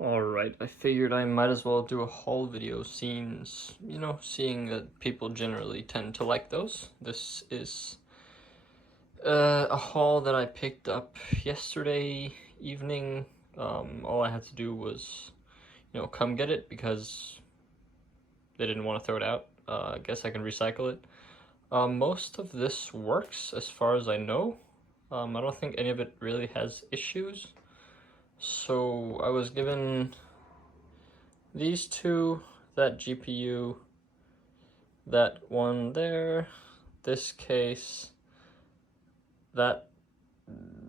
Alright, I figured I might as well do a haul video since, seeing that people generally tend to like those. This is a haul that I picked up yesterday evening. All I had to do was, come get it because they didn't want to throw it out. I guess I can recycle it. Most of this works as far as I know. I don't think any of it really has issues. So I was given these two, that GPU, that one there, this case, that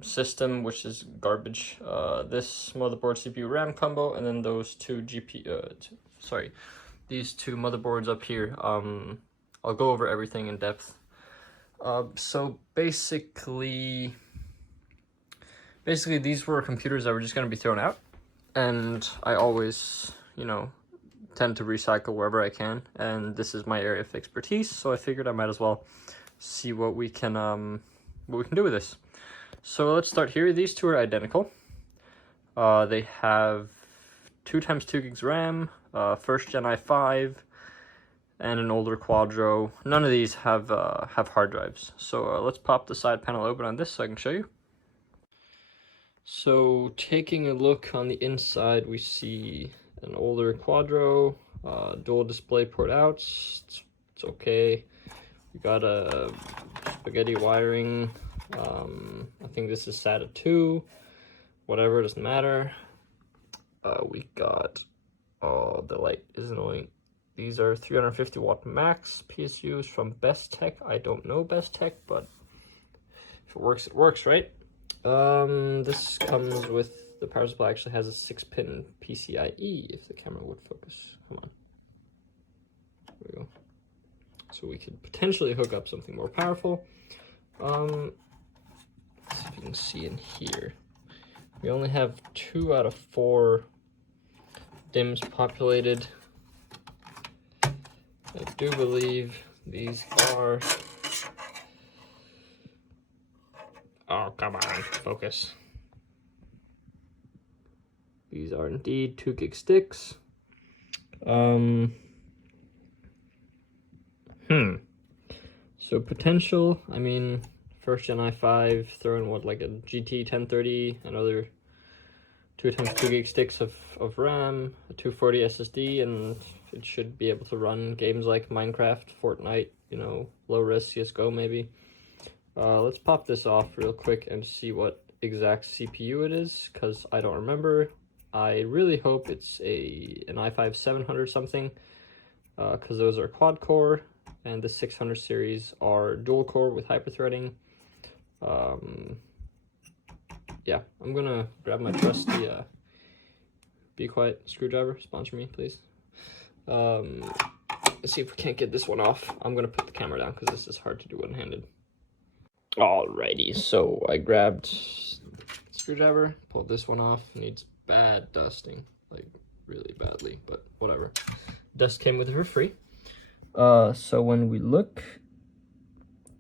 system, which is garbage, this motherboard CPU RAM combo, and then those two these two motherboards up here. I'll go over everything in depth. So basically these were computers that were just going to be thrown out, and I always, tend to recycle wherever I can, and this is my area of expertise, so I figured I might as well see what we can do with this. So let's start here. These two are identical. They have 2x2 gigs RAM, first gen i5, and an older Quadro. None of these have hard drives. So let's pop the side panel open on this so I can show you. So taking a look on the inside, we see an older Quadro, dual display port outs. It's okay. We got a spaghetti wiring. I think this is SATA 2. Whatever, doesn't matter. We got, oh, the light is annoying. These are 350 watt max PSUs from Best Tech. I don't know Best Tech, but if it works, it works, right? This comes with, the power supply actually has a 6-pin PCIe, if the camera would focus. Come on. There we go. So we could potentially hook up something more powerful. Let's see if you can see in here. We only have 2 out of 4 DIMMs populated. I do believe these are... Oh, come on, focus. These are indeed 2 gig sticks. So potential, I mean, first gen i5, throw in what, like a GT 1030, another 2x2 gig sticks of RAM, a 240 SSD, and it should be able to run games like Minecraft, Fortnite, low res CSGO maybe. Let's pop this off real quick and see what exact CPU it is, because I don't remember. I really hope it's an i5 700 something, because those are quad core, and the 600 series are dual core with hyperthreading. Yeah, I'm gonna grab my trusty Be Quiet screwdriver. Sponsor me, please. Let's see if we can't get this one off. I'm gonna put the camera down because this is hard to do one-handed. Alrighty, so I grabbed screwdriver, pulled this one off. Needs bad dusting, like really badly, but whatever. Dust came with it for free. So when we look,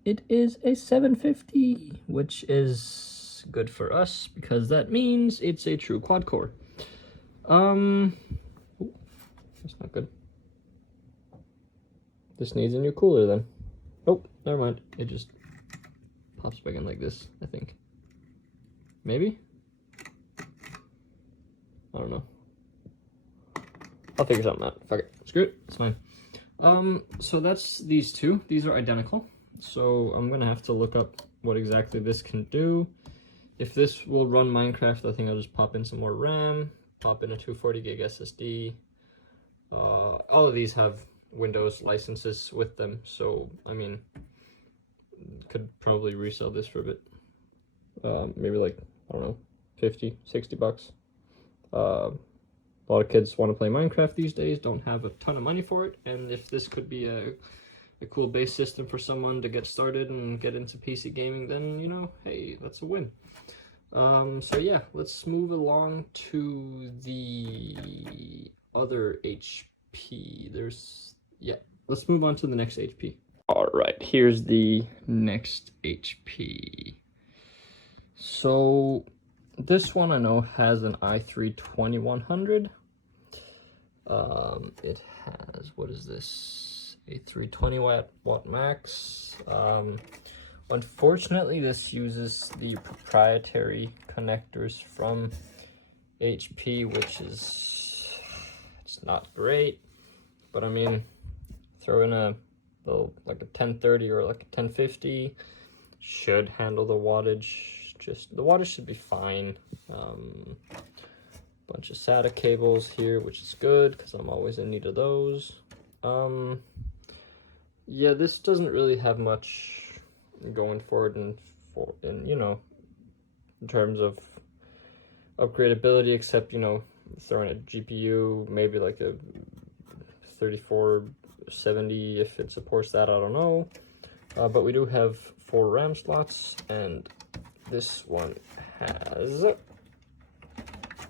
it is a 750, which is good for us because that means it's a true quad core. Ooh, that's not good. This needs a new cooler then. Oh, never mind. It just pops back in like this, I think. Maybe? I don't know. I'll figure something out. Fuck it. Screw it. It's fine. So that's these two. These are identical. So I'm gonna have to look up what exactly this can do. If this will run Minecraft, I think I'll just pop in some more RAM, pop in a 240 gig SSD. All of these have Windows licenses with them, so I mean, could probably resell this for a bit. Maybe like, I don't know, 50, 60 bucks. A lot of kids want to play Minecraft these days, don't have a ton of money for it, and if this could be a cool base system for someone to get started and get into PC gaming, then, hey, that's a win. So yeah, let's move along to the other HP. Let's move on to the next HP. All right, here's the next HP. So this one I know has an i3 2100. It has, what is this? A 320 watt max. Unfortunately, this uses the proprietary connectors from HP, which is, it's not great, but I mean, throw in a little, like a 1030 or like a 1050, should handle the wattage. Just the wattage should be fine. Bunch of SATA cables here, which is good because I'm always in need of those. Yeah, this doesn't really have much going for it in you know, in terms of upgradability, except, you know, throwing a GPU, maybe like a 3470 if it supports that, I don't know. But we do have 4 RAM slots, and this one has,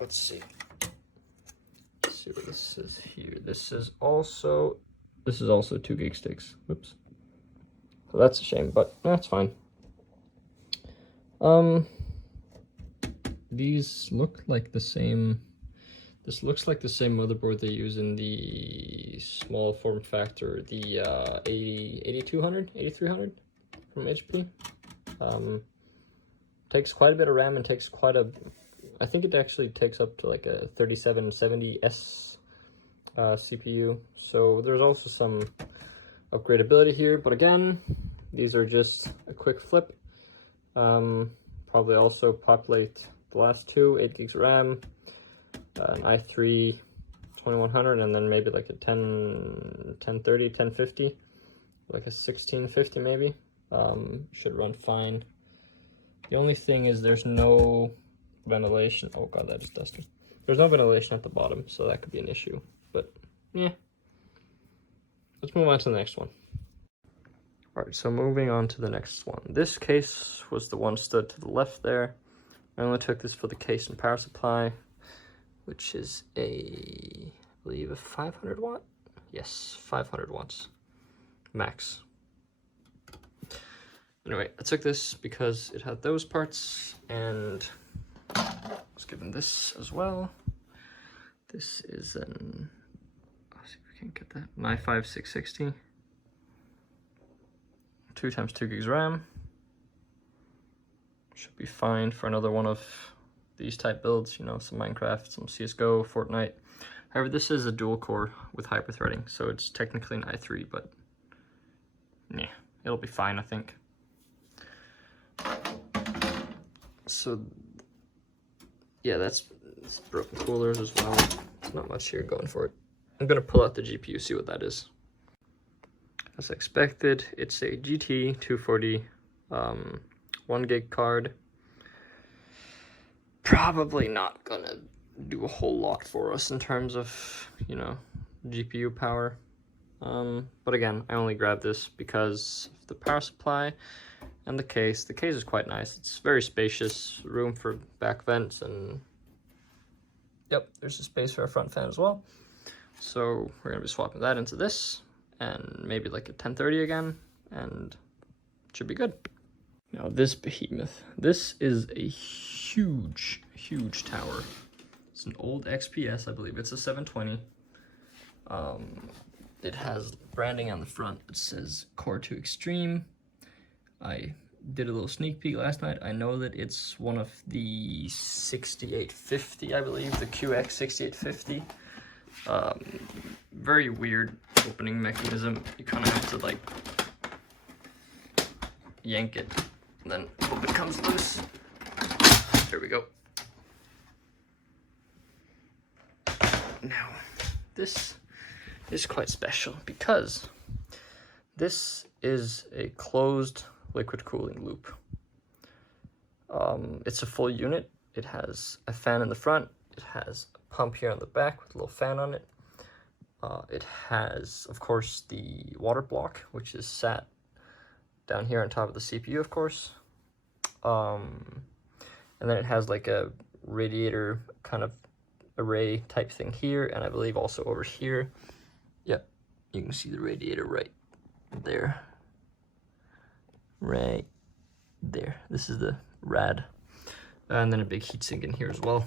let's see what this is here. This is also 2 gig sticks. Whoops. So that's a shame, but that's fine. These look like the same. This looks like the same motherboard they use in the small form factor, the 8200, 8300 from HP. Takes quite a bit of RAM and takes quite a, I think it actually takes up to like a 3770S CPU. So there's also some upgradability here, but again, these are just a quick flip. Probably also populate the last 2, 8 gigs of RAM, an i3 2100, and then maybe like a 1030, 1050, like a 1650 maybe. Should run fine. The only thing is there's no ventilation. Oh god, that is dusty. There's no ventilation at the bottom, so that could be an issue. But yeah, let's move on to the next one. All right, so moving on to the next one. This case was the one stood to the left there. I only took this for the case and power supply, which is I believe a 500 watt? Yes, 500 watts max. Anyway, I took this because it had those parts, and I was given this as well. This is an, let's see if we can get that, an i5 660. 2 times 2 gigs RAM. Should be fine for another one of these type builds, you know, some Minecraft, some CSGO, Fortnite. However, this is a dual core with hyper-threading, so it's technically an i3, but yeah, it'll be fine, I think. So yeah, that's broken coolers as well. There's not much here going for it. I'm gonna pull out the GPU, see what that is. As expected, it's a GT 240 1 gig card. Probably not gonna do a whole lot for us in terms of, you know, GPU power. But again, I only grabbed this because of the power supply and the case. The case is quite nice. It's very spacious, room for back vents, and yep, there's a space for a front fan as well. So we're gonna be swapping that into this, and maybe like a 1030 again, and it should be good. Now this behemoth, this is a huge tower. It's an old XPS, I believe it's a 720. It has branding on the front that says Core 2 Extreme. I did a little sneak peek last night. I know that it's one of the 6850, I believe, the QX 6850. Very weird opening mechanism. You kind of have to like yank it, and then hope it comes loose. There we go. Now, this is quite special because this is a closed liquid cooling loop. It's a full unit. It has a fan in the front. It has a pump here on the back with a little fan on it. It has, of course, the water block, which is sat down here on top of the CPU, of course. And then it has like a radiator kind of array type thing here, and I believe also over here. Yep, you can see the radiator right there. Right there. This is the rad. And then a big heatsink in here as well.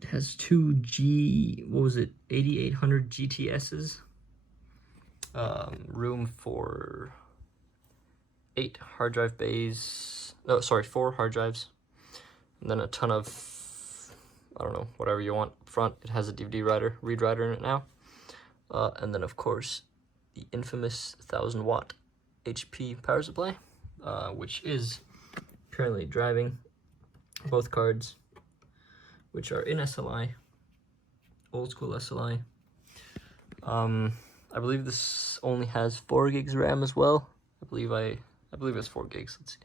It has two 8800 GTSs. Room for 8 hard drive bays. Oh, sorry, 4 hard drives. And then a ton of, I don't know, whatever you want up front. It has a DVD read writer in it now. And then, of course, the infamous 1000 watt HP power supply, which is currently driving both cards, which are in SLI, old school SLI. I believe this only has 4 gigs RAM as well. I believe it's 4 gigs. Let's see.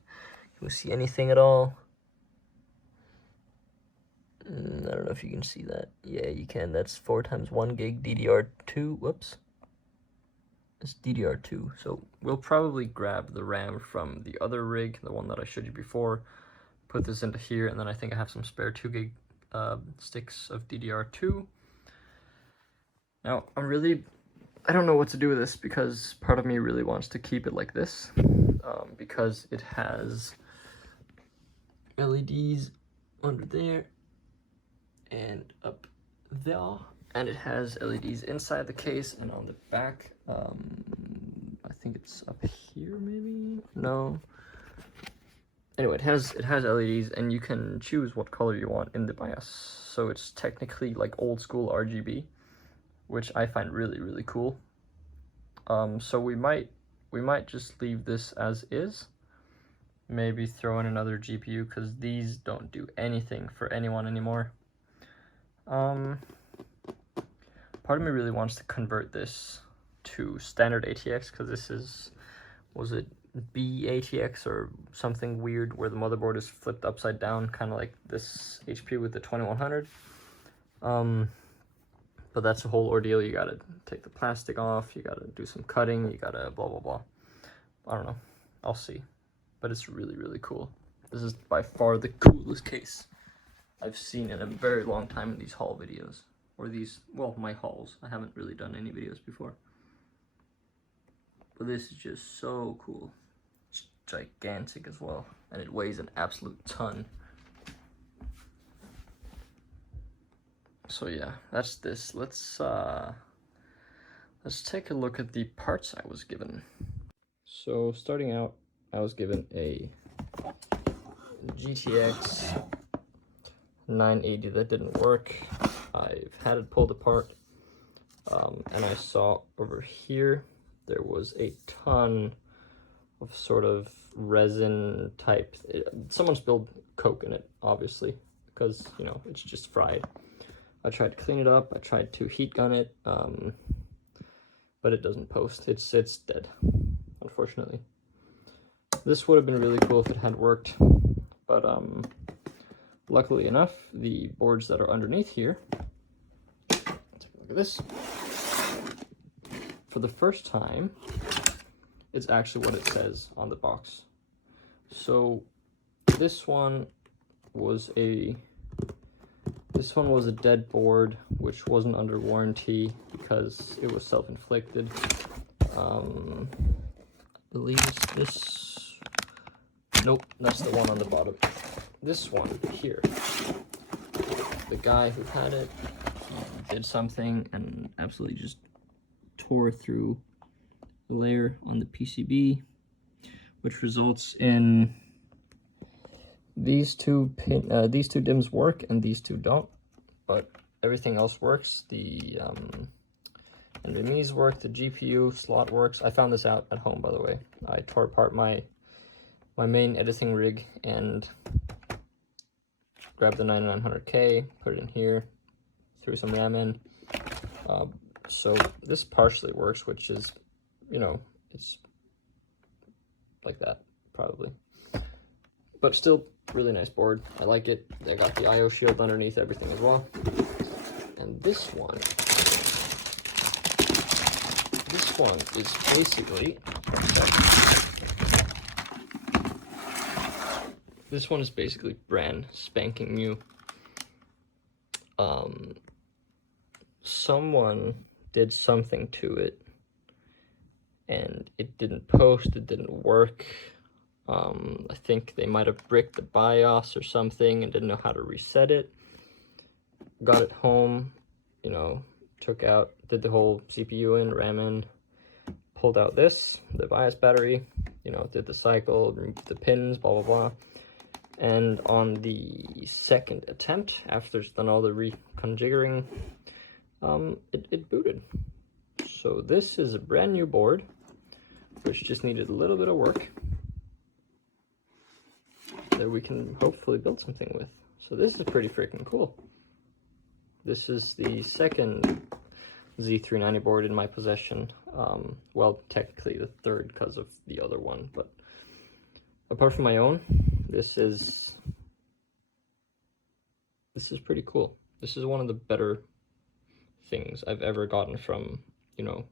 Can we see anything at all? I don't know if you can see that. Yeah, you can. That's 4 times 1 gig DDR2. Whoops. It's DDR2. So we'll probably grab the RAM from the other rig, the one that I showed you before, put this into here, and then I think I have some spare 2 gig sticks of DDR2. Now, I don't know what to do with this, because part of me really wants to keep it like this, because it has LEDs under there and up there, and it has LEDs inside the case and on the back. I think it's up here, maybe? No. Anyway, it has LEDs, and you can choose what color you want in the BIOS. So it's technically like old school RGB, which I find really, really cool. So we might just leave this as is. Maybe throw in another GPU, because these don't do anything for anyone anymore. Part of me really wants to convert this to standard ATX, because this is, was it B-ATX or something weird where the motherboard is flipped upside down, kind of like this HP with the 2100. But that's a whole ordeal. You gotta take the plastic off, you gotta do some cutting, you gotta blah blah blah. I don't know, I'll see. But it's really, really cool. This is by far the coolest case I've seen in a very long time in these haul videos. Or these, well, my hauls. I haven't really done any videos before. But this is just so cool. It's gigantic as well. And it weighs an absolute ton. So yeah, that's this. Let's take a look at the parts I was given. So starting out, I was given a GTX 980 that didn't work. I've had it pulled apart, and I saw over here there was a ton of sort of resin type. Someone spilled Coke in it, obviously, because, you know, it's just fried. I tried to clean it up, I tried to heat gun it, but it doesn't post. It's dead, unfortunately. This would have been really cool if it had worked, but luckily enough, the boards that are underneath here, take a look at this. For the first time, it's actually what it says on the box. So this one was a dead board, which wasn't under warranty because it was self-inflicted. I believe it's this. Nope, that's the one on the bottom. This one here, the guy who had it did something and absolutely just tore through the layer on the PCB, which results in these two DIMMs work and these two don't, but everything else works. The NVMEs work, the GPU slot works. I found this out at home, by the way. I tore apart my main editing rig and grabbed the 9900K, put it in here, threw some RAM in. So this partially works, which is, you know, it's like that, probably. But still, really nice board. I like it. I got the IO shield underneath everything as well. And this one is basically, this one is basically brand spanking new. Someone did something to it and it didn't post, it didn't work. I think they might have bricked the BIOS or something and didn't know how to reset it. Got it home, you know, did the whole CPU in, RAM in, pulled out the BIOS battery, you know, did the cycle, removed the pins, blah, blah, blah. And on the second attempt, after it's done all the reconfiguring, it booted. So this is a brand new board, which just needed a little bit of work that we can hopefully build something with. So this is pretty freaking cool. This is the second Z390 board in my possession. Well, technically the third because of the other one, but apart from my own, this is pretty cool. This is one of the better things I've ever gotten from, you know,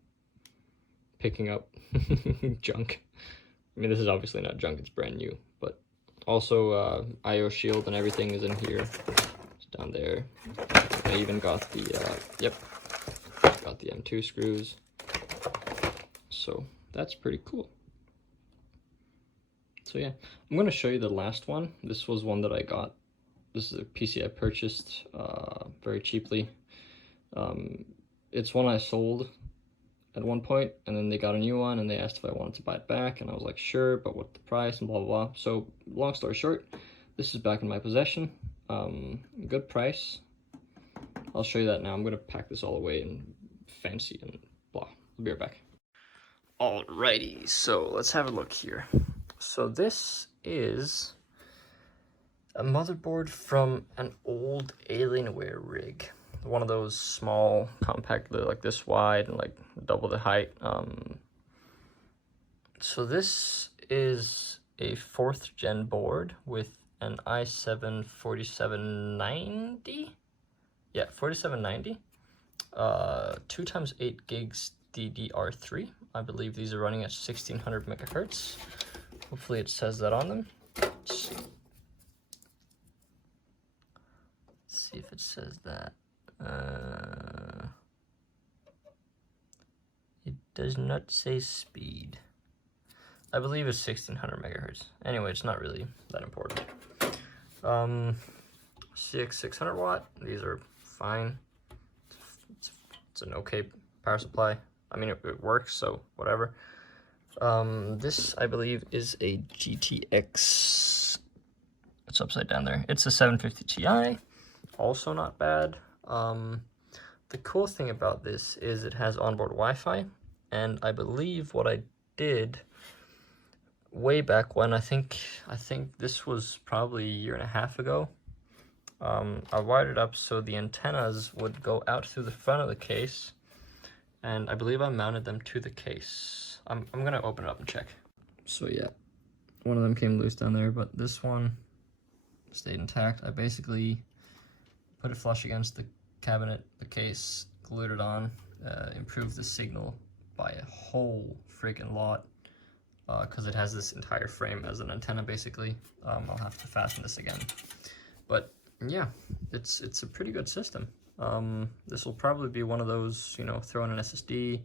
picking up junk. I mean, this is obviously not junk, it's brand new, but also IO shield and everything is in here. It's down there. I even got the got the M2 screws. So that's pretty cool. So yeah, I'm going to show you the last one. This was one that I got. This is a PC I purchased very cheaply. It's one I sold at one point, and then they got a new one, and they asked if I wanted to buy it back, and I was like, sure, but what the price, and blah, blah, blah. So long story short, this is back in my possession. Good price. I'll show you that now. I'm going to pack this all away and fancy and blah. I'll be right back. Alrighty, so let's have a look here. So this is a motherboard from an old Alienware rig. One of those small, compact, like this wide and like double the height. So this is a 4th gen board with an i7 4790. Yeah, 4790. 2x8 gigs DDR3. I believe these are running at 1600 megahertz. Hopefully it says that on them. Let's see if it says that. It does not say speed. I believe it's 1600 megahertz. Anyway, it's not really that important. CX 600 watt. These are fine. It's an okay power supply. I mean, it works, so whatever. This, I believe, is a GTX. It's upside down there. It's a 750 Ti. Also not bad. The cool thing about this is it has onboard Wi-Fi, and I believe what I did way back when, I think this was probably a year and a half ago, I wired it up so the antennas would go out through the front of the case, and I believe I mounted them to the case. I'm gonna open it up and check. So yeah, one of them came loose down there, but this one stayed intact. I basically put it flush against the cabinet, the case, glued it on, improved the signal by a whole freaking lot, because it has this entire frame as an antenna basically. I'll have to fasten this again, but yeah, it's a pretty good system. This will probably be one of those, you know, throw in an SSD,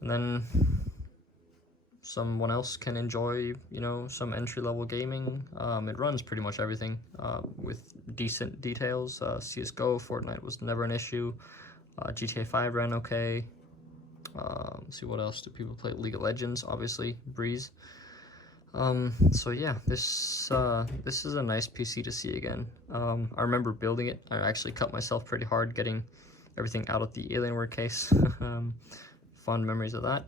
and then someone else can enjoy, you know, some entry-level gaming. It runs pretty much everything with decent details. CSGO, Fortnite was never an issue. GTA 5 ran okay. Let's see, what else do people play? League of Legends, obviously, breeze. So yeah, this is a nice PC to see again. I remember building it. I actually cut myself pretty hard getting everything out of the Alienware case. Fond memories of that.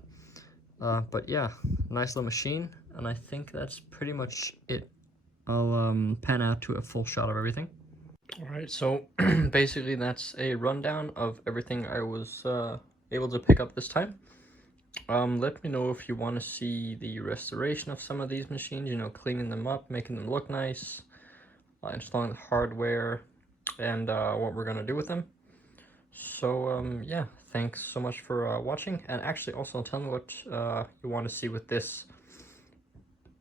But yeah, nice little machine, and I think that's pretty much it. I'll pan out to a full shot of everything. Alright, so basically that's a rundown of everything I was able to pick up this time. Let me know if you want to see the restoration of some of these machines, you know, cleaning them up, making them look nice, installing the hardware, and what we're going to do with them. So yeah, thanks so much for watching, and actually also tell me what you want to see with this,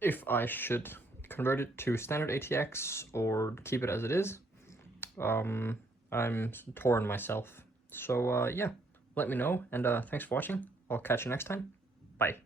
if I should convert it to standard ATX or keep it as it is. I'm torn myself, so yeah, let me know, and thanks for watching. I'll catch you next time. Bye.